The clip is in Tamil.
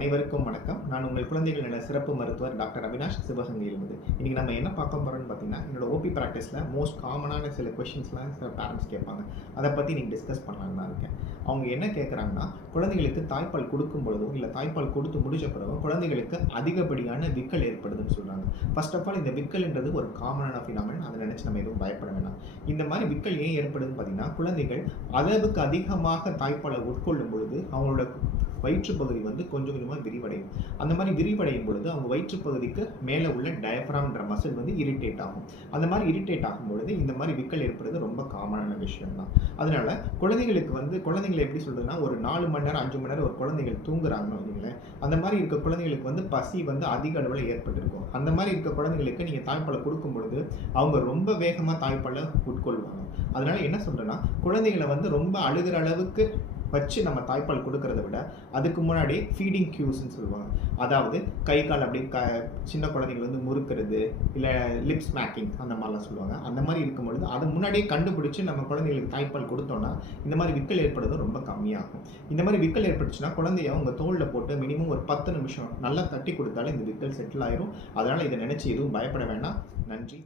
அனைவருக்கும் வணக்கம். நான் உங்கள் குழந்தைகள் நல சிறப்பு மருத்துவர் டாக்டர் அவினாஷ் சிவகங்கையிலிருந்து. இன்னைக்கு நம்ம என்ன பார்க்க போறோம்னு பார்த்தீங்கன்னா, என்னோட ஓபி ப்ராக்டிஸில் மோஸ்ட் காமனான சில கொஷின்ஸ்லாம் சில பேரண்ட்ஸ் கேட்பாங்க. அதை பற்றி நீங்கள் டிஸ்கஸ் பண்ணலான்னு தான் இருக்கேன். அவங்க என்ன கேட்குறாங்கன்னா, குழந்தைகளுக்கு தாய்ப்பால் கொடுக்கும் பொழுதும் இல்லை தாய்ப்பால் கொடுத்து முடிச்ச பிறகும் குழந்தைகளுக்கு அதிகப்படியான விக்கல் ஏற்படுதுன்னு சொல்கிறாங்க. ஃபர்ஸ்ட் ஆஃப் ஆல் இந்த விக்கல்ன்றது ஒரு காமனான ஃபினாமினன். அதை நினச்சி நம்ம எதுவும் பயப்பட வேண்டாம். இந்த மாதிரி விக்கல் ஏன் ஏற்படுதுன்னு பார்த்தீங்கன்னா, குழந்தைகள் அளவுக்கு அதிகமாக தாய்ப்பாலை உட்கொள்ளும் பொழுது அவங்களோட வயிற்று பகுதி வந்து கொஞ்சம் கொஞ்சமாக விரிவடையும். அந்த மாதிரி விரிவடையும் பொழுது அவங்க வயிற்று பகுதிக்கு மேலே உள்ள டயப்ராம்ன்ற மசில் வந்து இரிட்டேட் ஆகும். அந்த மாதிரி இரிட்டேட் ஆகும் பொழுது இந்த மாதிரி விக்கல் ஏற்படுறது ரொம்ப காமனான விஷயம் தான். அதனால குழந்தைங்களை எப்படி சொல்றதுன்னா, ஒரு 4 மணி நேரம் 5 மணி நேரம் ஒரு குழந்தைகள் தூங்குறாங்கன்னு வைங்களேன், அந்த மாதிரி இருக்க குழந்தைகளுக்கு வந்து பசி வந்து அதிக அளவில் ஏற்பட்டிருக்கும். அந்த மாதிரி இருக்க குழந்தைகளுக்கு நீங்கள் தாய்ப்பாலை கொடுக்கும் பொழுது அவங்க ரொம்ப வேகமாக தாய்ப்பாலை உட்கொள்வாங்க. அதனால என்ன சொல்றேன்னா, குழந்தைகளை வந்து ரொம்ப அழுகிற அளவுக்கு வச்சு நம்ம தாய்ப்பால் கொடுக்கறத விட அதுக்கு முன்னாடி ஃபீடிங் கியூஸ்ன்னு சொல்லுவாங்க. அதாவது கை கால் அப்படி சின்ன குழந்தைகள் வந்து முறுக்கிறது, இல்லை லிப் ஸ்மேக்கிங் அந்த மாதிரிலாம் சொல்லுவாங்க. அந்த மாதிரி இருக்கும் பொழுது அதை முன்னாடியே கண்டுபிடிச்சு நம்ம குழந்தைகளுக்கு தாய்ப்பால் கொடுத்தோம்னா இந்த மாதிரி விக்கல் ஏற்படுறது ரொம்ப கம்மியாகும். இந்த மாதிரி விக்கல் ஏற்பட்டுச்சுன்னா குழந்தைய உங்கள் தோளில் போட்டு மினிமம் ஒரு 10 நிமிஷம் நல்லா தட்டி கொடுத்தாலே இந்த விக்கல் செட்டில் ஆயிரும். அதனால் இதை நினச்சி எதுவும் பயப்பட வேண்டாம். நன்றி.